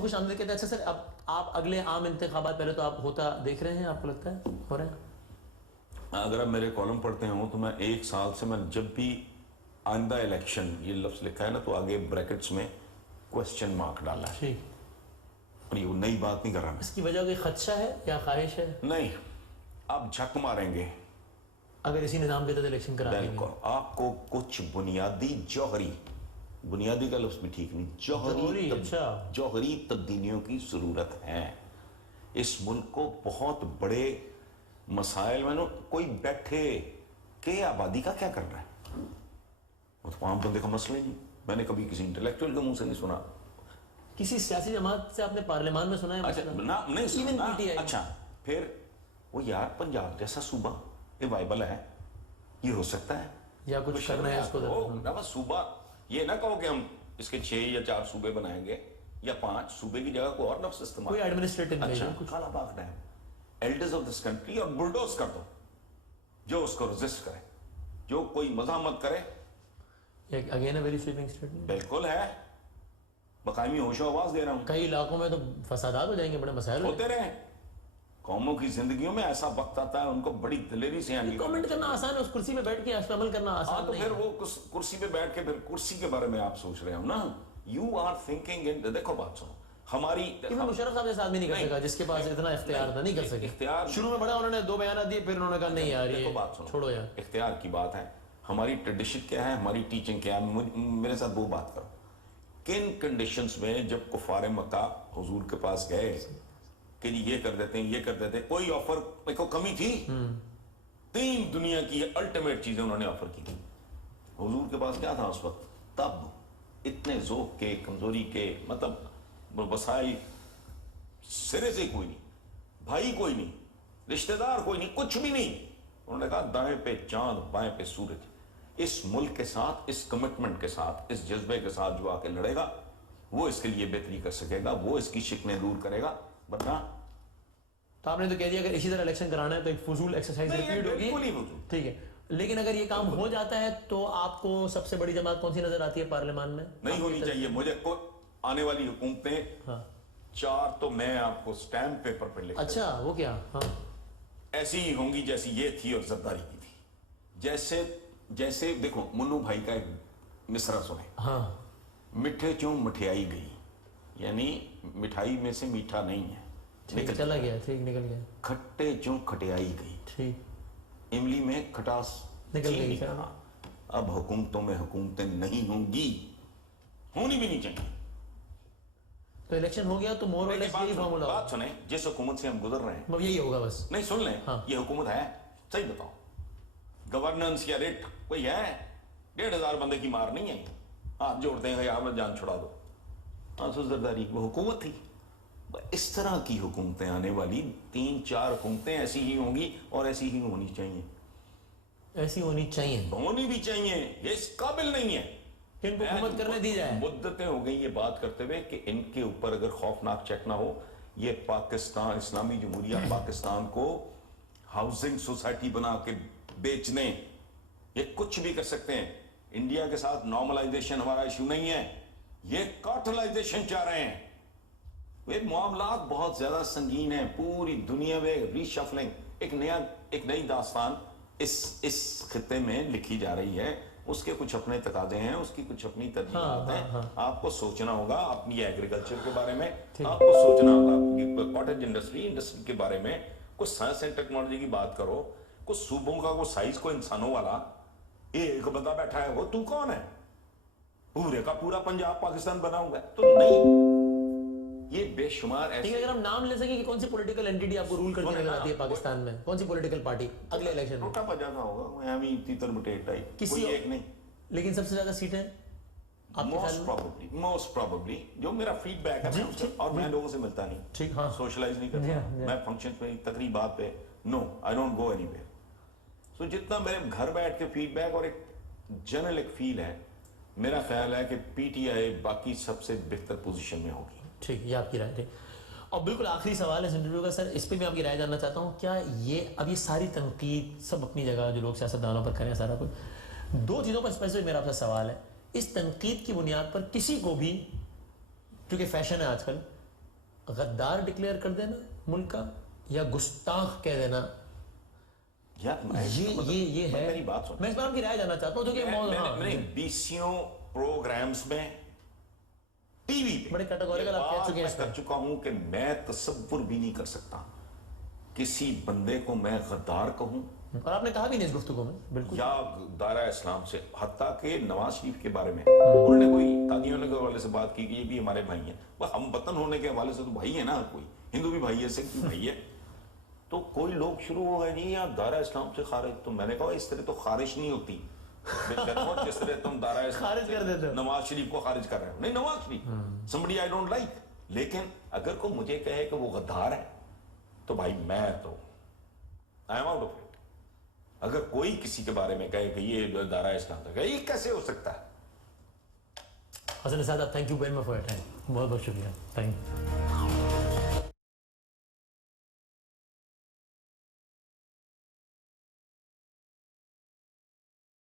تو خوش آمدید کہتے ہیں. اچھا سر, اب آپ اگلے عام انتخابات پہلے تو آپ ہوتا دیکھ رہے ہیں, آپ کو لگتا ہے ہو رہے ہیں؟ اگر آپ میرے کالم پڑھتے ہوں تو میں 1 سال سے, میں جب بھی آئندہ الیکشن یہ لفظ لکھا ہے نا تو آگے بریکٹس میں کوسچن مارک ڈالا ہے. ٹھیک, اور یہ نئی بات نہیں کر رہا میں. اس کی وجہ کوئی خدشہ ہے یا خواہش ہے؟ نہیں, آپ جھک ماریں گے اگر اسی نظام کے تحت الیکشن کرا دیں گے. بالکل. آپ کو کچھ بنیادی جوہری, بنیادی کا لفظ بھی ٹھیک نہیں, جوہری تبدیلیوں کی ضرورت ہے. اس ملک کو بہت بڑے مسائل میں کوئی بیٹھے کہ آبادی کا کیا کرنا ہے, وہ تو عام بندے کا مسئلہ ہی نہیں. میں نے کبھی کسی انٹلیکچوئل کے منہ سے نہیں سنا. کسی سیاسی جماعت سے آپ نے پارلیمان میں سنا ہے نہیں سنا. اچھا پھر وہ یار پنجاب جیسا صوبہ یہ وائبل ہے, یہ ہو سکتا ہے یا کچھ کرنا ہے اس کو. صوبہ یہ نہ کہو کہ ہم اس کے 6 یا 4 صوبے بنائیں گے یا 5 صوبے کی جگہ کوئی اور لفظ استعمال. کوئی ایڈمنسٹریٹو. اچھا Kalabagh dam, elders of this country, اور بلڈوز کر دو جو اس کو ریزسٹ کرے, جو کوئی مزاحمت کرے. Again a very sweeping statement. بالکل ہے, مقامی ہوش و آواز دے رہا ہوں. کئی علاقوں میں تو فسادات ہو جائیں گے, بڑے مسائل ہوتے رہے. قوموں کی زندگیوں میں ایسا وقت آتا ہے ان کو بڑی دلیری سے کامنٹ کرنا آسان ہے, اس کرسی پہ بیٹھ کے اس پہ عمل کرنا آسان تو پھر وہ کرسی پہ بیٹھ کے پھر کرسی کے بارے میں آپ سوچ رہے ہو نا. یو آر تھنکنگ ان, دیکھو بات سنو, ہماری مشرف صاحب جیسا آدمی نہیں کر سکا جس کے پاس اتنا اختیار تھا, نہیں کر سکے. اختیار شروع میں بڑا انہوں نے 2 بیانات دیے, پھر انہوں نے کہا نہیں یار یہ چھوڑو یار. اختیار کی بات ہے, ہماری ٹریڈیشن کیا ہے, ہماری ٹیچنگ کیا ہے. میرے ساتھ وہ بات کرو, کن کنڈیشنز میں جب کفار مکہ حضور کے پاس گئے کہ یہ کر دیتے ہیں یہ کر دیتے ہیں, کوئی آفر کو کمی تھی؟ 3 دنیا کی الٹیمیٹ چیزیں انہوں نے آفر کی تھی. حضور کے پاس کیا تھا اس وقت؟ تب اتنے ذوق کے, کمزوری کے, مطلب وسائل سرے سے کوئی نہیں, بھائی کوئی نہیں, رشتہ دار کوئی نہیں, کچھ بھی نہیں. انہوں نے کہا دائیں پہ چاند بائیں پہ سورج. اس ملک کے ساتھ, اس کمٹمنٹ کے ساتھ, اس جذبے کے ساتھ جو آ کے لڑے گا وہ اس کے لیے بہتری کر سکے گا, وہ اس کی شکنیں دور کرے گا. ورنہ تو آپ نے تو کہہ دیا اگر اسی طرح الیکشن کرانا ہے تو ایک فضول ایکسرسائز ریپیٹ ہوگی. ٹھیک ہے, لیکن اگر یہ کام ہو جاتا ہے تو آپ کو سب سے بڑی جماعت کون سی نظر آتی ہے پارلیمان میں؟ نہیں ہونی چاہیے مجھے. آنے والی حکومتیں 4 تو میں آپ کو سٹیمپ پیپر پہ لکھ. اچھا وہ کیا؟ ایسی ہی ہوں گی جیسی یہ تھی اور زرداری کی تھی. جیسے دیکھو منو بھائی کا ایک مصرع سنیں, مٹھے چوں مٹھیائی گئی, یعنی مٹھائی میں سے میٹھا نہیں ہے, چلا گیا, ٹھیک نکل گیا. کھٹے چوں کھٹیائی گئی, ٹھیک, املی میں کھٹاس نکل گئی. اب حکومتوں میں حکومتیں نہیں ہوں گی, ہونی بھی نہیں چاہیے. تو الیکشن ہو گیا تو مور اور لیس یہی فارمولا. بات سنیں, جس حکومت سے ہم گزر رہے ہیں یہی ہوگا بس. نہیں سن لیں, یہ حکومت ہے, صحیح بتاؤ, گورننس یا ریٹ کوئی ہے؟ 1,500 بندے کی مار نہیں ہے, ہاتھ جوڑتے ہیں یار جان چھڑا دو. آنسو زرداری وہ حکومت تھی. اس طرح کی حکومتیں آنے والی 3-4 حکومتیں ایسی ہی ہوں گی اور ایسی ہی ہونی چاہیے. ایسی ہونی چاہیے, ہونی بھی چاہیے. یہ اس قابل نہیں ہے ان کو حکومت کرنے دی جائے. مدتیں ہو گئی یہ بات کرتے ہوئے کہ ان کے اوپر اگر خوفناک چیک نہ ہو, یہ پاکستان, اسلامی جمہوریہ پاکستان کو ہاؤسنگ سوسائٹی بنا کے بیچنے, یہ کچھ بھی کر سکتے ہیں. انڈیا کے ساتھ نارملائزیشن ہمارا ایشو نہیں ہے, یہ کارٹلائزیشن چاہ رہے ہیں. یہ معاملات بہت زیادہ سنگین ہیں. پوری دنیا میں ری شفلنگ, ایک نئی داستان اس خطے میں لکھی جا رہی ہے. اس کے کچھ اپنے تقاضے ہیں, اس کی کچھ اپنی ترجیحات ہیں. آپ کو سوچنا ہوگا اپنی ایگریکلچر کے بارے میں, آپ کو سوچنا ہوگا اپنی کاٹیج انڈسٹری کے بارے میں. کچھ سائنس اینڈ ٹیکنالوجی کی بات کرو. کچھ صوبوں کا کوئی سائز کو انسانوں والا, ایک بندہ بیٹھا ہے, وہ تو کون ہے؟ پورے کا پورا پنجاب پاکستان بنا ہوا ہے تو نہیں. یہ بے شمار ایسے. اگر ہم نام لے سکیں کہ کون سی پولیٹیکل اینٹیٹی آپ کو رول کرتی نظر آتی ہے پاکستان میں, کون سی پولیٹیکل پارٹی اگلے الیکشن میں؟ ٹوٹا پجانا ہوگا, ہمیں تیتر بٹیٹ ٹائپ, کوئی ایک نہیں. لیکن سب سے زیادہ سیٹیں موسٹ پروبیبلی جو میرا فیڈ بیک ہے, اور میں لوگوں سے ملتا نہیں, ٹھیک, سوشلائز نہیں کرتا میں فنکشنز میں, تقریبات پہ, no I don't go anywhere. So جتنا میرے گھر بیٹھ کے فیڈ بیک اور ایک جنرل ایک فیل ہے, میرا خیال ہے کہ پی ٹی آئی باقی سب سے بہتر پوزیشن میں ہوگی. ٹھیک, یہ آپ کی رائے تھی. اور بالکل آخری سوال ہے اس انٹرویو کا سر, اس پہ میں آپ کی رائے جاننا چاہتا ہوں. کیا یہ ساری تنقید سب اپنی جگہ جو لوگ سیاستدانوں پر کریں سارا کچھ, 2 چیزوں پر اسپیسیفک میرا آپ سے سوال ہے. اس تنقید کی بنیاد پر کسی کو بھی, کیونکہ فیشن ہے آج کل, غدار ڈکلیئر کر دینا ملک کا یا گستاخ کہہ دینا؟ یار یہ ہے. میری بات سن, میں اس پر آپ کی رائے جاننا چاہتا ہوں جو کہ میں نے 20 پروگرامز میں ٹی وی پہ بڑے کیٹیگوریکل آپ کہہ چکے ہیں اس کر چکا ہوں کہ میں تصور بھی نہیں کر سکتا کسی بندے کو میں غدار کہوں, اور آپ نے کہا بھی نہیں اس گفتگو میں بالکل, یا دائرہ اسلام سے, حتیٰ کہ نواز شریف کے بارے میں انہوں نے کوئی تادی ہونے کے حوالے سے بات کی کہ یہ بھی ہمارے بھائی ہیں. ہم وطن ہونے کے حوالے سے تو بھائی ہیں نا, کوئی ہندو بھی بھائی ہے, سکھ بھی بھائی ہے. تو کوئی لوگ شروع ہو گئے جی آپ دائرہ اسلام سے خارج. تو میں نے کہا اس طرح تو خارج نہیں ہوتی, جس طرح تم دائرہ خارج کر دیتے ہو نواز شریف کو خارج کر رہے ہو. نہیں, Nawaz Sharif somebody I don't like, لیکن اگر کوئی مجھے کہے کہ وہ غدار ہے تو بھائی میں تو I am out of it. اگر کوئی کسی کے بارے میں کہے کہ یہ دائرہ اسلام تھا, یہ کیسے ہو سکتا ہے؟ Hassan Asad, thank you very much for your time, بہت بہت شکریہ, تھینک یو.